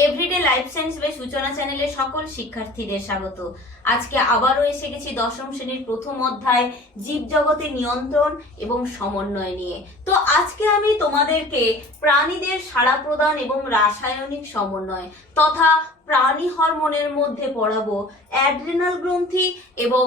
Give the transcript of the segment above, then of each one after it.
Everyday life science by সূচনা চ্যানেলে সকল শিক্ষার্থীদের স্বাগত। আজকে আবারও এসে গেছি দশম শ্রেণীর প্রথম অধ্যায় জীবজগতের নিয়ন্ত্রণ এবং সমন্বয় নিয়ে। তো আজকে আমি তোমাদেরকে প্রাণীদের সাড়া প্রদান এবং রাসায়নিক সমন্বয় তথা প্রাণী হরমোনের মধ্যে পড়াবো অ্যাড্রিনাল গ্রন্থি এবং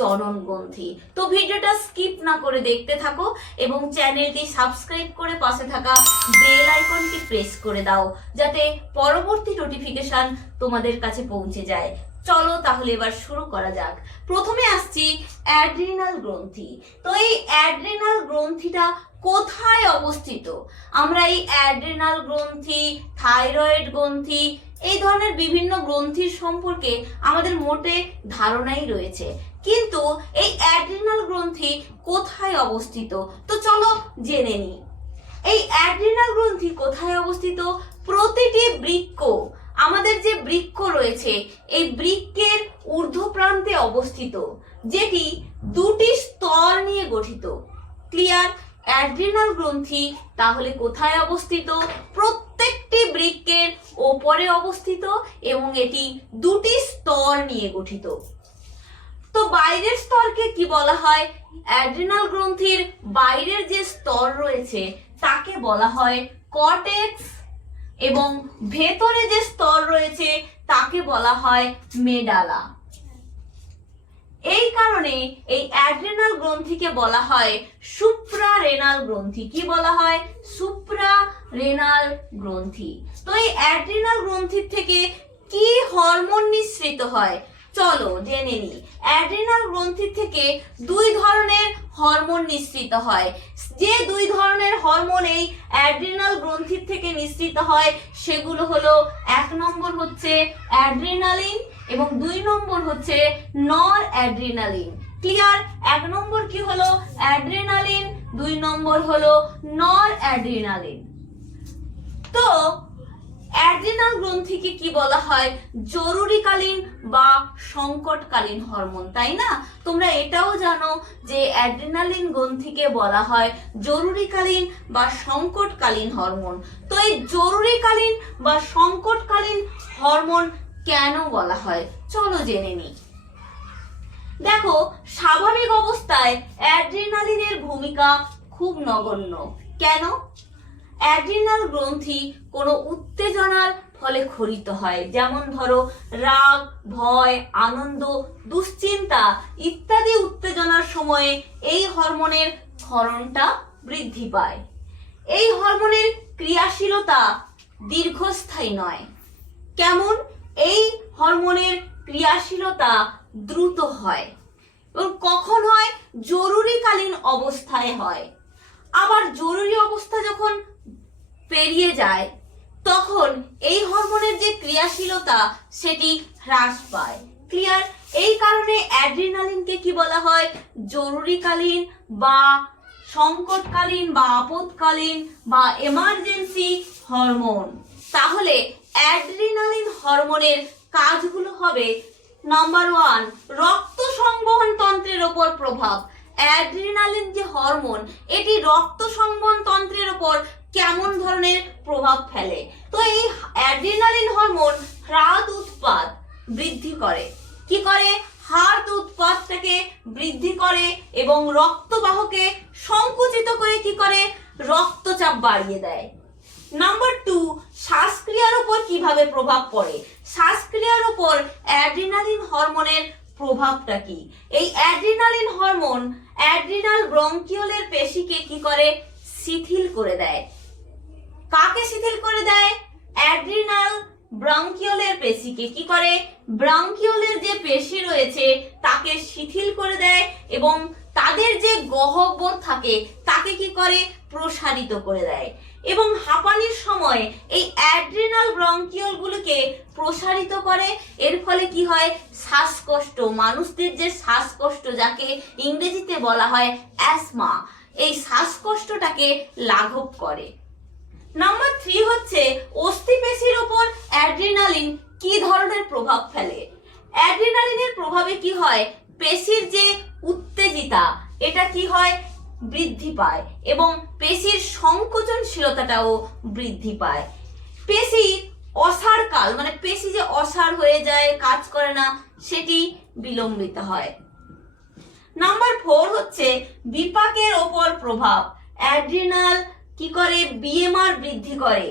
জনন গ্রন্থি। তো ভিডিওটা স্কিপ না করে দেখতে থাকো এবং চ্যানেলটি সাবস্ক্রাইব করে পাশে থাকা বেল আইকনটি প্রেস করে দাও যাতে পরবর্তী নোটিফিকেশন তোমাদের কাছে পৌঁছে যায়। চলো তাহলে এবার শুরু করা যাক। প্রথমে আসছি অ্যাড্রিনাল গ্রন্থি। তো এই অ্যাড্রিনাল গ্রন্থিটা কোথায় অবস্থিত? আমরা এই অ্যাড্রিনাল গ্রন্থি, থাইরয়েড গ্রন্থি, এই ধরনের বিভিন্ন গ্রন্থির সম্পর্কে আমাদের মোটে ধারণাই রয়েছে, কিন্তু এই অ্যাড্রিনাল গ্রন্থি কোথায় অবস্থিত তো চলো জেনে নিই। এই অ্যাড্রিনাল গ্রন্থি কোথায় অবস্থিত? প্রতিটি বৃক্ক, আমাদের যে বৃক্ক রয়েছে এই বৃক্কের ঊর্ধ্ব প্রান্তে অবস্থিত, যেটি দুটি স্তর নিয়ে গঠিত। ক্লিয়ার? অ্যাড্রিনাল গ্রন্থি তাহলে কোথায় অবস্থিত? প্রত্যেকটি বৃক্কের ওপরে অবস্থিত এবং এটি দুটি স্তর নিয়ে গঠিত। তো বাইরের স্তরকে কি বলা হয়? অ্যাড্রিনাল গ্রন্থির বাইরের যে স্তর রয়েছে তাকে বলা হয় কর্টেক্স এবং ভেতরে যে স্তর রয়েছে তাকে বলা হয় মেডালা। এই কারণে এই অ্যাড্রিনাল গ্রন্থিকে বলা হয় সুপ্রারেনাল গ্রন্থি। কি বলা হয়? সুপ্রারেনাল গ্রন্থি। তো এই অ্যাড্রিনাল গ্রন্থির থেকে কি হরমোন নিঃসৃত হয় চলো জেনে নিই। অ্যাড্রিনাল গ্রন্থি থেকে দুই ধরনের হরমোন নিঃসৃত হয়। যে দুই ধরনের হরমোন এই অ্যাড্রিনাল গ্রন্থি থেকে নিঃসৃত হয় সেগুলো হলো, এক নম্বর হচ্ছে অ্যাড্রিনালিন এবং দুই নম্বর হচ্ছে নর অ্যাড্রিনালিন। ক্লিয়ার? এক নম্বর কি হলো? অ্যাড্রিনালিন, দুই নম্বর হলো নর অ্যাড্রিনালিন। তো অ্যাড্রিনাল গ্রন্থিকে কি বলা হয়? জরুরিকালীন বা সংকটকালীন হরমোন, তাই না? তোমরা এটাও জানো যে অ্যাড্রিনালিন গ্রন্থিকে বলা হয় জরুরিকালীন বা সংকটকালীন হরমোন। তো এই জরুরিকালীন বা সংকটকালীন হরমোন কেন বলা হয় চলো জেনে নিই। দেখো, স্বাভাবিক অবস্থায় অ্যাড্রিনালিনের ভূমিকা খুব নগণ্য। কেন? অ্যাড্রিনাল গ্রন্থি কোনো উত্তেজনার ফলে ক্ষরিত হয়, যেমন ধরো রাগ, ভয়, আনন্দ, দুশ্চিন্তা ইত্যাদি উত্তেজনার সময়ে এই হরমোনের ক্ষরণটা বৃদ্ধি পায়। এই হরমোনের ক্রিয়াশীলতা দীর্ঘস্থায়ী নয়। কেমন? এই হরমোনের ক্রিয়াশীলতা দ্রুত হয় এবং কখন হয়? জরুরিকালীন অবস্থায় হয়। আবার জরুরি অবস্থা যখন পেরিয়ে যায় তখন এই হরমোনের যে ক্রিয়াশীলতা সেটি হ্রাস পায়। ক্লিয়ার? এই কারণে অ্যাড্রিনালিনকে কি বলা হয়? জরুরিকালীন বা সংকটকালীন বা আপদকালীন বা এমার্জেন্সি হরমোন। তাহলে অ্যাড্রিনালিন হরমোনের কাজগুলো হবে, নাম্বার 1, রক্ত সংবহন তন্ত্রের উপর প্রভাব। অ্যাড্রিনালিন যে হরমোন এটি রক্ত সংবহন তন্ত্রের উপর কেমন ধরনের প্রভাব ফেলে? তো এই অ্যাড্রিনালিন হরমোন হ্রাদ উৎপাদ বৃদ্ধি করে। কি করে? হার্ট উৎপাদটাকে বৃদ্ধি করে এবং রক্তবাহকে সংকুচিত করে কি করে? রক্তচাপ বাড়িয়ে দেয়। নাম্বার 2, শ্বাসক্রিয়ার উপর কিভাবে প্রভাব পড়ে? শ্বাসক্রিয়ার উপর অ্যাড্রিনালিন হরমোনের প্রভাবটা কি? এই অ্যাড্রিনালিন হরমোন অ্যাড্রিনাল ব্রঙ্কিওলের পেশিকে কি করে? শিথিল করে দেয়। কাকে শিথিল করে দেয়? অ্যাড্রিনাল ব্রঙ্কিওলের পেশিকে কি করে? ব্রঙ্কিওলের যে পেশি রয়েছে তাকে শিথিল করে দেয় এবং তাদের যে গহ্বর থাকে তাকে কি করে? প্রসারিত করে দেয়। এবং হাঁপানির সময় এই অ্যাড্রিনাল ব্রঙ্কিওলগুলোকে প্রসারিত করে। এর ফলে কি হয়? শ্বাসকষ্ট, মানুষদের যে শ্বাসকষ্ট যাকে ইংরেজিতে বলা হয় অ্যাসমা, এই শ্বাসকষ্টটাকে লাঘব করে। নাম্বার 3 হচ্ছে অস্থিপেশির উপর অ্যাড্রিনালিন কি ধরনের প্রভাব ফেলে? অ্যাড্রিনালিনের প্রভাবে কি হয়? পেশির যে উত্তেজিতা এটা কি হয়? বৃদ্ধি পায় এবং পেশির সংকোচনশীলতাটাও বৃদ্ধি পায়। পেশির অসাড় কাল মানে পেশি যে অসাড় হয়ে যায়, কাজ করে না, সেটি বিলম্বিত হয়। নাম্বার 4 হচ্ছে বিপাকের ওপর প্রভাব। অ্যাড্রিনাল কি করে? বিএমআর বৃদ্ধি করে।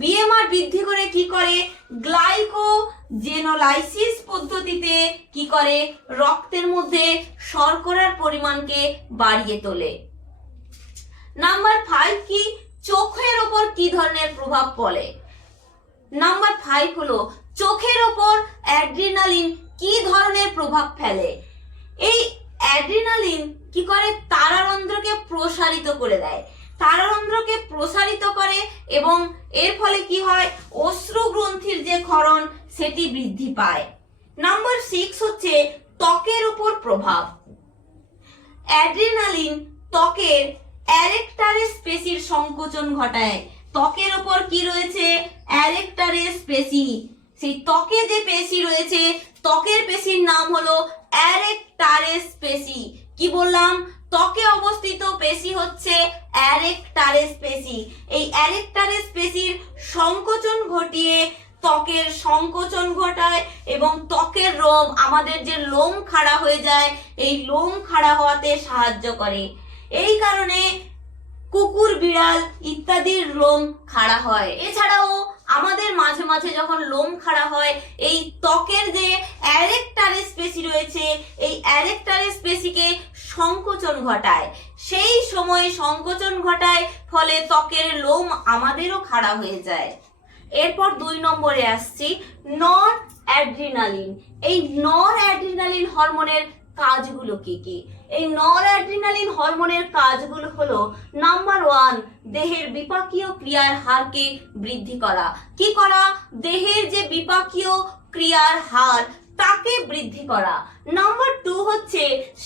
বিএমআর বৃদ্ধি করে কি করে? গ্লাইকোজেনোলাইসিস পদ্ধতিতে কি করে? রক্তের মধ্যে শর্করার পরিমাণকে বাড়িয়ে তোলে। নাম্বার 5 কি? চোখের ওপর কি ধরনের প্রভাব পড়ে? নাম্বার 5 হলো চোখের ওপর অ্যাড্রিনালিন কি ধরনের প্রভাব ফেলে? এই অ্যাড্রিনালিন কি করে? তারারন্ধ্রকে প্রসারিত করে দেয়। তারারন্ধ্রকে প্রসারিত করে এবং এর ফলে কি হয়? অশ্রু গ্রন্থির যে ক্ষরণ সেটি বৃদ্ধি পায়। নাম্বার 6 হচ্ছে ত্বকের উপর প্রভাব। অ্যাড্রিনালিন ত্বকের অ্যারেক্টারেস পেশির সংকোচন ঘটায়। ত্বকের উপর কি রয়েছে? অ্যারেক্টারেস পেশি। সেই ত্বকে যে পেশি রয়েছে, ত্বকের পেশির নাম হলো অ্যারেক্টারেস পেশি। কি বললাম? ত্বকে অবস্থিত পেশি হচ্ছে অ্যারেক্টারেস পেশি। এই অ্যারেক্টারেস পেশির সংকোচন ঘটিয়ে ত্বকের সংকোচন ঘটায় এবং ত্বকের লোম, আমাদের যে লোম খাড়া হয়ে যায়, এই লোম খাড়া হওয়াতে সাহায্য করে। এই কারণে কুকুর, বিড়াল ইত্যাদির লোম খাড়া হয়। এছাড়াও আমাদের মাঝে মাঝে যখন লোম খাড়া হয়, এই ত্বকের যে অ্যারেক্টারেস পেশি রয়েছে, এই অ্যারেক্টারেস পেশিকে সংকোচন ঘটায়। সেই সময় সংকোচন ঘটায়, ফলে ত্বকের লোম আমাদেরও খাড়া হয়ে যায়। এরপর 2 নম্বরে আসছি, নর অ্যাড্রিনালিন। এই নর অ্যাড্রিনালিন হরমোনের কাজগুলো কি কি? এই নর অ্যাড্রিনালিন হরমোনের কাজগুলো হলো নাম্বার 1 দেহের বিপাকীয় ক্রিয়ার হারকে বৃদ্ধি করা। কি করা? দেহের যে বিপাকীয় ক্রিয়ার হার তাকে বৃদ্ধি করা। নাম্বার 2 হচ্ছে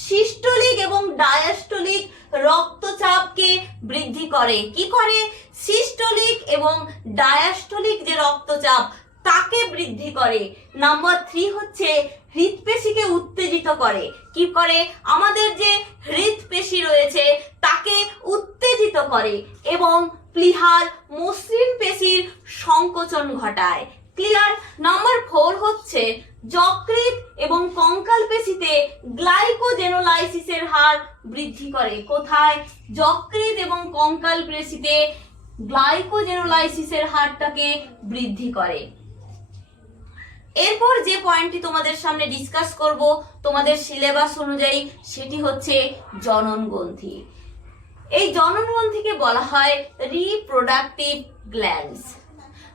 সিস্টোলিক এবং ডায়াস্টোলিক রক্তচাপকে বৃদ্ধি করে। কি করে? সিস্টোলিক এবং ডায়াস্টোলিক যে রক্তচাপ তাকে বৃদ্ধি করে। নাম্বার 3 হচ্ছে হৃৎপেশিকে উত্তেজিত করে। কি করে? আমাদের যে হৃৎপেশি রয়েছে তাকে উত্তেজিত করে এবং প্লীহার মসৃণ পেশির সংকোচন ঘটায়। ক্লিয়ার? নাম্বার 4 হচ্ছে যকৃৎ এবং কঙ্কাল পেশিতে গ্লাইকোজেনোলাইসিসের হার বৃদ্ধি করে। কোথায়? যকৃৎ এবং কঙ্কাল পেশিতে গ্লাইকোজেনোলাইসিসের হারটাকে বৃদ্ধি করে। এরপর যে পয়েন্টটি তোমাদের সামনে ডিসকাস করব তোমাদের সিলেবাস অনুযায়ী, সেটি হচ্ছে জনন গ্রন্থি। এই জনন গ্রন্থিকে বলা হয় রিপ্রোডাক্টিভ গ্ল্যান্ডস।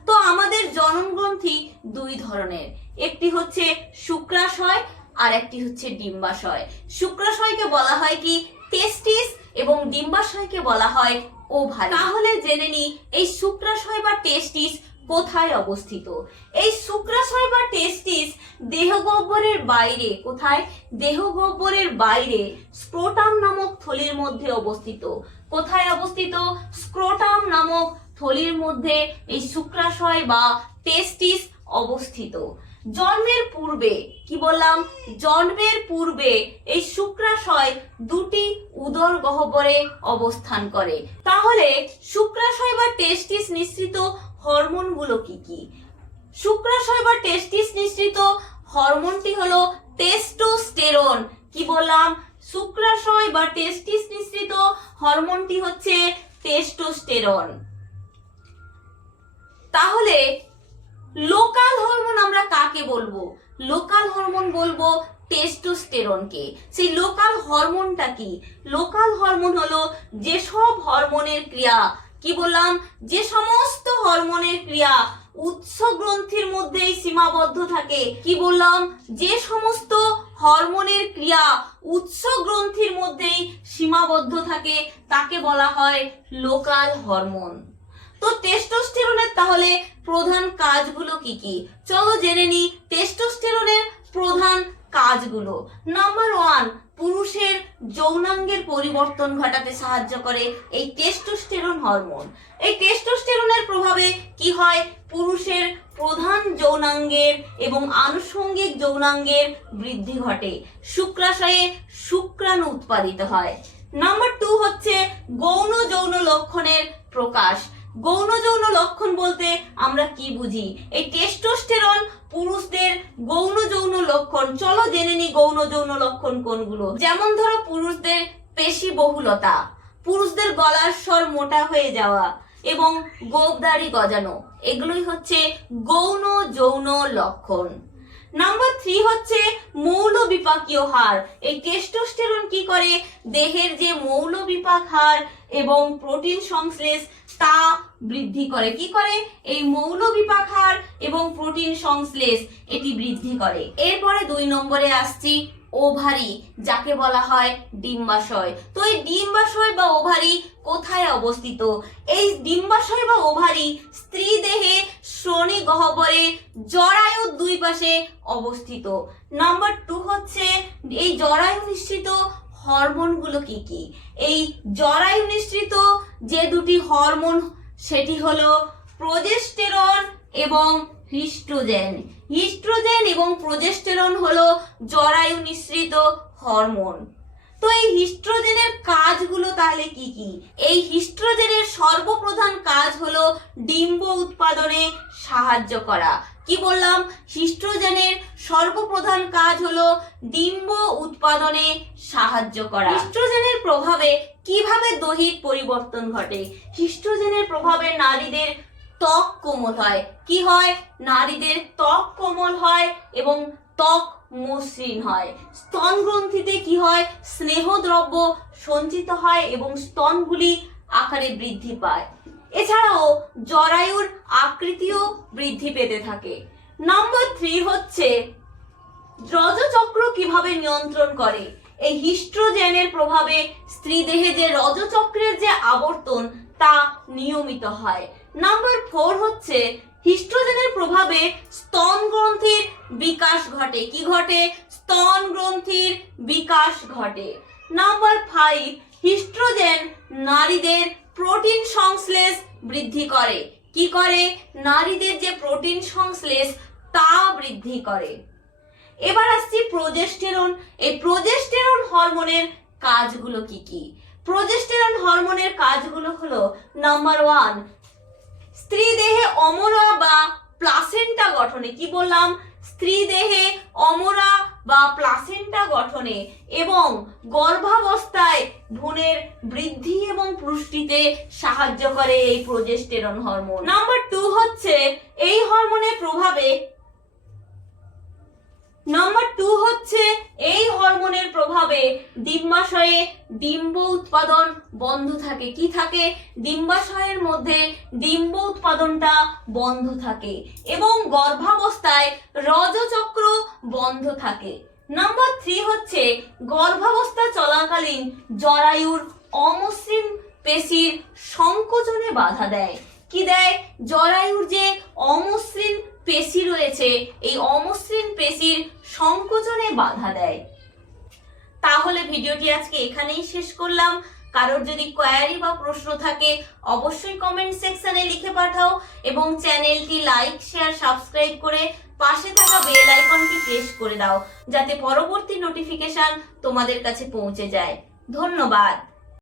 তো আমাদের জনন গ্রন্থি 2 ধরনের, একটি হচ্ছে শুক্রাশয় আর একটি হচ্ছে ডিম্বাশয়। শুক্রাশয়কে বলা হয় কি? টেস্টিস, এবং ডিম্বাশয়কে বলা হয় ওভারি। তাহলে জেনে নি এই শুক্রাশয় বা টেস্টিস কোথায় অবস্থিত। এই শুক্রাশয় বা টেস্টিস দেহগহ্বরের বাইরে। কোথায়? দেহগহ্বরের বাইরে স্ক্রোটাম নামক থলির মধ্যে অবস্থিত। কোথায় অবস্থিত? স্ক্রোটাম নামক থলির মধ্যে এই শুক্রাশয় বা টেস্টিস অবস্থিত। জন্মের পূর্বে, কি বললাম? জন্মের পূর্বে এই শুক্রাশয় 2টি উদর গহ্বরে অবস্থান করে। তাহলে শুক্রাশয় বা টেস্টিস নিঃসৃত হরমোনগুলো কি কি? শুক্রাশয় বা টেস্টিস নিঃসৃত হরমোনটি হলো টেস্টোস্টেরন। কি বললাম? শুক্রাশয় বা টেস্টিস নিঃসৃত হরমোনটি হচ্ছে টেস্টোস্টেরন। তাহলে লোকাল হরমোন আমরা কাকে বলবো? লোকাল হরমোন বলবো টেস্টোস্টেরনকে। সেই লোকাল হরমোনটা কি? লোকাল হরমোন হলো যেসব হরমোনের ক্রিয়া, কি বললাম? যে সমস্ত হরমোনের ক্রিয়া উৎস গ্রন্থির মধ্যেই সীমাবদ্ধ থাকে। কি বললাম? যে সমস্ত হরমোনের ক্রিয়া উৎস গ্রন্থির মধ্যেই সীমাবদ্ধ থাকে তাকে বলা হয় লোকাল হরমোন। তো টেস্টোস্টেরনের তাহলে প্রধান কাজগুলো কি কি? চলো জেনে নি টেস্টোস্টেরনের প্রধান কাজগুলো। নাম্বার 1 পুরুষের যৌনাঙ্গের পরিবর্তন ঘটাতে সাহায্য করে এই টেস্টোস্টেরন হরমোন। এই টেস্টোস্টেরনের প্রভাবে কি হয়? পুরুষের প্রধান যৌনাঙ্গের এবং আনুষঙ্গিক যৌনাঙ্গের বৃদ্ধি ঘটে। শুক্রাশয়ে শুক্রাণু উৎপাদিত হয়। নাম্বার 2 হচ্ছে গৌণ যৌন লক্ষণের প্রকাশ। গৌণ যৌন লক্ষণ বলতে আমরা কি বুঝি? এই টেস্টোস্টেরন পুরুষদের গৌণ যৌন লক্ষণ। চলো জেনে নি গৌণ যৌন লক্ষণ কোনগুলো। যেমন ধরো পুরুষদের পেশি বহুলতা, পুরুষদের গলার স্বর মোটা হয়ে যাওয়া এবং গোঁফদাড়ি গজানো, এগুলোই হচ্ছে গৌণ যৌন লক্ষণ। নাম্বার 3 হচ্ছে মৌল বিপাকীয় হার। এই টেস্টোস্টেরন কি করে? দেহের যে মৌল বিপাক হার এবং প্রোটিন সংশ্লেষ তা বৃদ্ধি করে। কি করে? এই মৌল বিপাক হার এবং প্রোটিন সংশ্লেষ এটি বৃদ্ধি করে। এরপরে 2 নম্বরে আসছি ওভারি, যাকে বলা হয় ডিম্বাশয়। তো এই ডিম্বাশয় বা ওভারি কোথায় অবস্থিত? এই ডিম্বাশয় বা ওভারি স্ত্রী দেহে শ্রোণী গহ্বরে জরায়ুর 2 পাশে অবস্থিত। নাম্বার 2 হচ্ছে এই জরায়ু নিঃসৃত হরমোনগুলো কি কি? এই জরায়ু নিঃসৃত যে 2টি হরমোন সেটি হলো প্রোজেস্টেরন এবং হিস্ট্রোজেন। হিস্ট্রোজেন এবং প্রোজেস্টেরন হলো জরায়ু নিঃসৃত হরমোন। তো এই হিস্ট্রোজেনের কাজগুলো তাহলে কি কি? এই হিস্ট্রোজেনের সর্বপ্রধান কাজ হলো ডিম্ব উৎপাদনে সাহায্য করা। কি বললাম? হিস্ট্রোজেনের সর্বপ্রধান কাজ হলো ডিম্ব উৎপাদনে সাহায্য করা। হিস্ট্রোজেনের প্রভাবে কিভাবে দৈহিক পরিবর্তন ঘটে? হিস্ট্রোজেনের প্রভাবে নারীদের ত্বক কোমল হয়। কি হয়? নারীদের ত্বক কোমল হয় এবং ত্বক মসৃণ হয়। স্তন গ্রন্থিতে কি হয়? স্নেহদ্রব্য সঞ্চিত হয় এবং স্তনগুলি আকারে বৃদ্ধি পায়। এছাড়াও জরায়ুর আকৃতিও বৃদ্ধি পেতে থাকে। নাম্বার 3 হচ্ছে রজচক্র কিভাবে নিয়ন্ত্রণ করে? এই হিস্ট্রোজেনের প্রভাবে স্ত্রী দেহে যে রজচক্রের যে আবর্তন তা নিয়মিত হয়। নাম্বার 4 হচ্ছে হিস্ট্রোজেনের প্রভাবে স্তন গ্রন্থির বিকাশ ঘটে। কি ঘটে? স্তন গ্রন্থির বিকাশ ঘটে। নাম্বার 5 হিস্ট্রোজেন নারীদের প্রোটিন সংশ্লেষ বৃদ্ধি করে। কি করে? নারীদের যে প্রোটিন সংশ্লেষ তা বৃদ্ধি করে। এবার আসছি প্রোজেস্টেরন। এই প্রোজেস্টেরন হরমোনের কাজগুলো কি কি? প্রোজেস্টেরন হরমোনের কাজগুলো হলো নাম্বার 1 স্ত্রী দেহে অমরা বা প্লাসেন্টা গঠনে। কি বললাম? স্ত্রী দেহে অমরা বা প্লাসেন্টা গঠনে এবং গর্ভাবস্থায় ভ্রূণের বৃদ্ধি এবং পুষ্টিতে সাহায্য করে এই প্রোজেস্টেরন হরমোন। নাম্বার 2 হচ্ছে এই হরমোনের প্রভাবে ডিম্বাশয়ে ডিম্ব উৎপাদন বন্ধ থাকে। কি থাকে? ডিম্বাশয়ের মধ্যে ডিম্ব উৎপাদনটা বন্ধ থাকে এবং গর্ভাবস্থায় রজচক্র বন্ধ থাকে। নাম্বার 3 হচ্ছে গর্ভাবস্থা চলাকালীন জরায়ুর অমসৃণ পেশির সংকোচনে বাধা দেয়। কি দেয়? জরায়ুর যে অমসৃণ পেশি রয়েছে এই অমসৃণ পেশির সংকোচনে বাধা দেয়। তাহলে ভিডিওটি আজকে এখানেই শেষ করলাম। কারোর যদি কোয়ারি বা প্রশ্ন থাকে অবশ্যই কমেন্ট সেকশনে লিখে পাঠাও এবং চ্যানেলটি লাইক, শেয়ার, সাবস্ক্রাইব করে পাশে থাকা বেল আইকনটি প্রেস করে দাও যাতে পরবর্তী নোটিফিকেশন তোমাদের কাছে পৌঁছে যায়। ধন্যবাদ।